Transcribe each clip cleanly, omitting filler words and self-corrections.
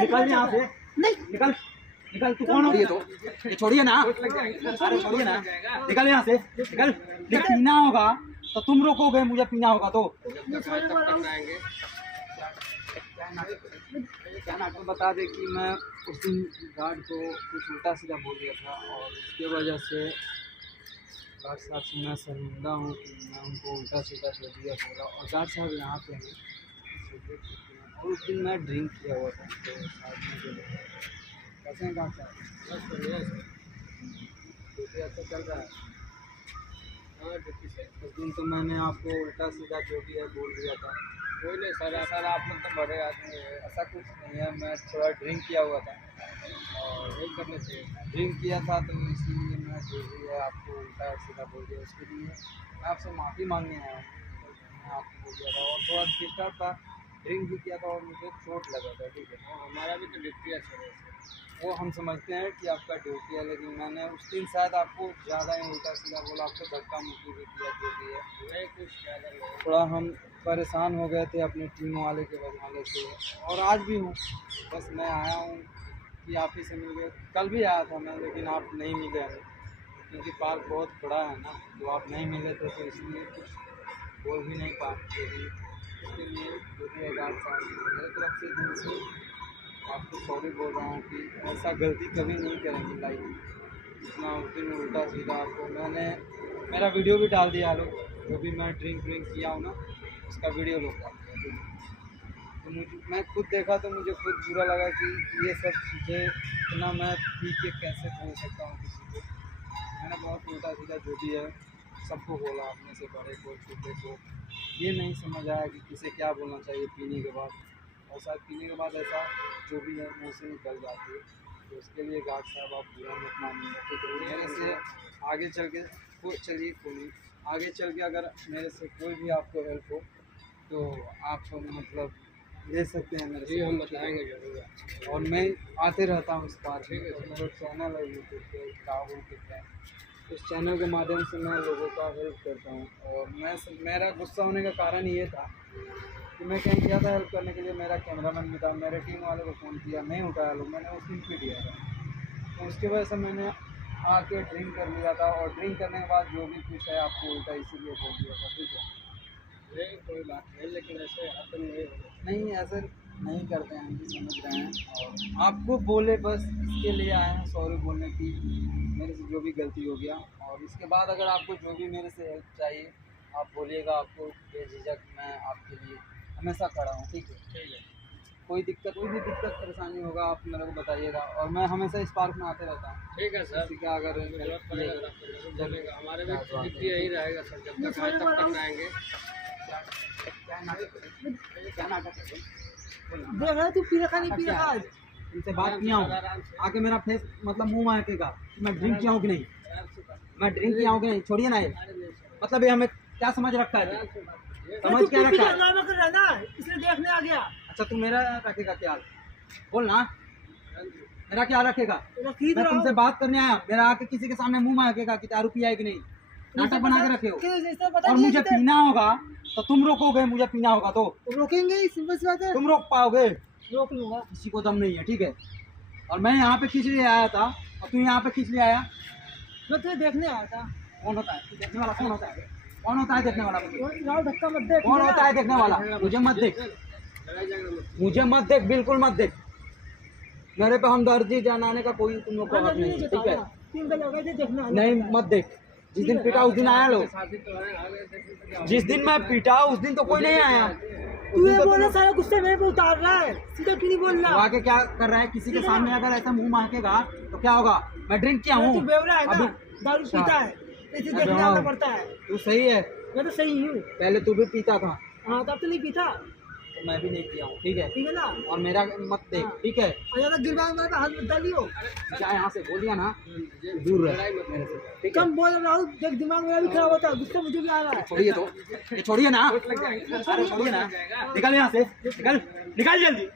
निकल यहाँ से, नहीं निकल निकल। तू कौन हो? ये तो ये छोड़िए ना, अरे छोड़िए ना, निकल यहाँ से निकल। पीना होगा तो तुम रोकोगे, मुझे पीना होगा तो क्या नाटक बता दे कि मैं उस दिन गार्ड को कुछ उल्टा सीधा बोल दिया था और उसके वजह से गार्ड साहब से मैं शर्मिंदा हूँ कि मैं उनको उल्टा सीधा जो दिया बोला। और गार्ड साहब यहाँ पे हैं और उस दिन मैं ड्रिंक किया हुआ था तो साथ में जो कैसे हैं गार्ड साहब? बस बढ़िया सर, ड्यूटी अच्छा चल रहा है? हाँ ड्यूटी से। उस दिन तो मैंने आपको उल्टा सीधा जो भी है बोल दिया था। कोई नहीं सर, आप लोग तो बड़े आदमी है, ऐसा कुछ नहीं है। मैं थोड़ा ड्रिंक किया हुआ था और यही करने से ड्रिंक किया था तो इसीलिए मैं जो भी है आपको उल्टा सीधा बोल दिया। उसके लिए मैं आपसे माफ़ी मांगने आया हूँ। मैं आपको बोल दिया था और थोड़ा डिस्टर्ब था, ड्रिंक भी किया था और मुझे चोट लगा था। ठीक है, हमारा भी तो ड्यूटी है सर, वो हम समझते हैं कि आपका ड्यूटी है, लेकिन मैंने उस दिन शायद आपको ज़्यादा ही उल्टा सीधा बोला, आपको धक्का मुक्की भी किया जो भी है। नहीं कुछ ज़्यादा नहीं, थोड़ा हम परेशान हो गए थे अपनी टीम वाले के वजह से और आज भी हूँ। बस मैं आया हूँ कि आप ही से मिल गए। कल भी आया था मैं, लेकिन आप नहीं मिले हमें क्योंकि पार्क बहुत बड़ा है ना, तो आप नहीं मिले थे तो इसलिए कुछ बोल भी नहीं पाते। इसके लिए जो भी है गार्ड साहब मेरी तरफ से दिल से आपको सॉरी बोल रहा हूँ कि ऐसा गलती कभी नहीं करेंगे लाइफ में। इतना उस दिन उल्टा सीधा आपको मैंने मेरा वीडियो भी डाल दिया लोग, जो भी मैं ड्रिंक किया हूँ ना उसका वीडियो लोग डाल दिया। तो मुझे मैं खुद देखा तो मुझे खुद बुरा लगा कि ये सब चीज़ें इतना मैं पी के कैसे बोल सकता हूँ किसी को। मैंने बहुत उल्टा सीधा जो भी है सबको बोला, अपने से बड़े को छोटे को। ये नहीं समझ आया कि किसे क्या बोलना चाहिए पीने के बाद, और शायद पीने के बाद ऐसा जो भी है मुँह से निकल जाती है। तो उसके लिए गार्ड साहब आप बुरा मत मानिए। ठीक है, मेरे से आगे चल के चलिए कोई आगे चल के अगर मेरे से कोई भी आपको हेल्प हो तो आप मतलब ले सकते हैं मेरे से, हम बताएंगे जरूर। और मैं आते रहता हूँ इस पार्क में, तो मेरा चैनल है यूट्यूब पे राहुल के फ्रेंड, उस चैनल के माध्यम से मैं लोगों का हेल्प करता हूँ। और मेरा गुस्सा होने का कारण ये था कि मैं कहीं गया था हेल्प करने के लिए, मेरा कैमरामैन भी था, मेरे टीम वाले को फ़ोन किया, नहीं उठाया लोग, मैंने उस दिन पी दिया था। तो उसकी वजह से मैंने आके ड्रिंक कर लिया था और ड्रिंक करने के बाद जो भी कुछ है आपको उल्टा इसीलिए बोल दिया था। ठीक है, नहीं कोई बात नहीं, लेकिन ऐसे हाथन नहीं ऐसे नहीं करते हैं, हम भी समझ रहे हैं। और आपको बोले बस इसके लिए आए हैं सॉरी बोलने की, मेरे से जो भी गलती हो गया। और इसके बाद अगर आपको जो भी मेरे से हेल्प चाहिए आप बोलिएगा, आपको बेझिझक मैं आपके लिए हमेशा खड़ा हूँ। ठीक है, कोई भी दिक्कत परेशानी होगा आप मेरे को बताइएगा और मैं हमेशा इस पार्क में आते रहता हूँ। ठीक है सर, क्या अगर हमारे भी यही रहेगा सर, जब तक आज तक आएंगे। क्या नाटक देख रहा तू, पी रखा नहीं पी रखा, इनसे बात किया हूँ आके मेरा फेस मतलब मुँह महकेगा मैं ड्रिंक किया हूँ कि नहीं, मैं ड्रिंक किया हूँ कि नहीं। छोड़िए ना, ये मतलब ये हमें क्या समझ रखा है, समझ क्या रखा है, इसलिए देखने आ गया। अच्छा तू मेरा रखेगा ख्याल, बोल ना मेरा ख्याल रखेगा। मैं तुमसे बात करने आया, मेरा आके किसी के सामने मुंह महकेगा कि दारू पिया है कि नहीं, नाटक बना के रखे हो। और मुझे पीना होगा तो तुम रोकोगे, मुझे पीना होगा तो रोकेंगे, सिंपल सी बात है। तुम रोक पाओगे? रोक लूंगा, किसी को दम नहीं है। ठीक है, और मैं यहाँ पे किस लिए आया था और तू यहाँ पे किस लिए आया? मैं तुझे देखने आया था। कौन होता है देखने वाला? कौन होता है? कौन होता है देखने वाला? धक्का मत दे। कौन होता है देखने वाला? मुझे मत देख, मुझे मत देख, बिल्कुल मत देख। मेरे पे हमदर्दी जनाने का कोई तुम लोग को हक नहीं है। ठीक है, नहीं मत देख। जिस दिन पीटा उस दिन आया लोग, जिस दिन मैं पीटा उस दिन तो कोई नहीं आया। तू ये बोला सारा गुस्सा मेरे पे उतार रहा है, सीधा क्यों नहीं बोल रहा? आके क्या कर रहा है? किसी के सामने अगर ऐसा मुंह महकेगा तो क्या होगा? मैं ड्रिंक किया हूँ, दारू पीता है, इसे देखने आना पड़ता है। तू सही है, मैं तो सही हूँ। पहले तू भी पीता था। हाँ तब तो नहीं पीता, तो मैं भी नहीं किया हूँ। ठीक है ना, और मेरा मत देख। ठीक है, हाथ मत डालियो। क्या यहाँ से बोलिया ना, दूर रह मेरे से। ठीक है, कम बोल रहा हूँ, देख दिमाग मेरा भी खराब होता है, गुस्सा मुझे भी आ रहा है। छोड़िए तो, ये छोड़िए ना, अरे छोड़िए ना, निकल यहाँ से, निकल जल्दी,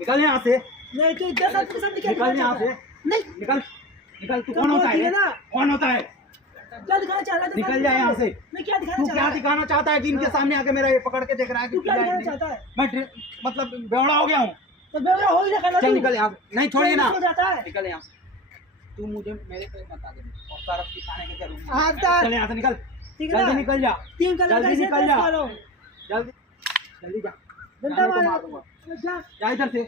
निकल यहाँ से। नहीं तो निकल यहाँ से, नहीं निकल। तू कौन होता है? कौन होता है? क्या दिखाना चाह रहा है? निकल जाए यहाँ से। मैं क्या दिखाना चाहता है कि इनके सामने आके मेरा ये पकड़ के देख रहा है कि क्या दिखाना चाहता है? मैं मतलब बेवड़ा हो गया हूँ, तो बेवड़ा हो ही ना करना चल तू। निकल यहाँ से। नहीं छोड़िए ना, हो जाता है। निकल यहाँ से। तू मुझे मेरे पे बता दे और तरफ की खाने के जरूर हाँ, तार। चल यहाँ से निकल, ठीक है जल्दी ना? निकल जा, 3 कलर का जल्दी इसे निकल जा, करो। जल्दी जल्दी जा, डंडा जाने को मार मार दूंगा। जा। जा इधर से।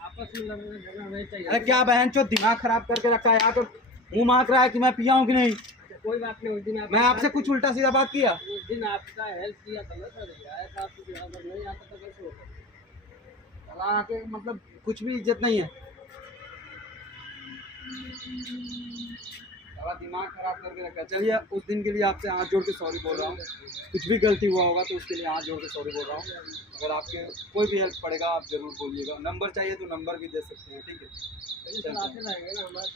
आपस में लड़ना झगड़ा नहीं चाहिए। अरे क्या बहन चो दिमाग खराब करके रखा है, यहाँ तो मुंह महक रहा है कि मैं पिया हूँ कि नहीं। कोई बात नहीं, उस दिन आप मैं आपसे कुछ उल्टा सीधा बात किया? उस दिन आपका हेल्प किया था ना सर, ऐसा आपको अगर नहीं आता तो कैसे होता? चला के मतलब कुछ भी इज्जत नहीं है। साला दिमाग खराब करके रखा है। चलिए उस दिन के लिए आपसे हाथ जोड़ के सॉरी बोल रहा हूँ, कुछ भी गलती हुआ होगा तो उसके लिए हाथ जोड़ के सॉरी बोल रहा हूँ। अगर आपके कोई भी हेल्प पड़ेगा आप जरूर बोलिएगा, नंबर चाहिए तो नंबर भी दे सकते हैं, ठीक है। आते रहेंगे ना हमारे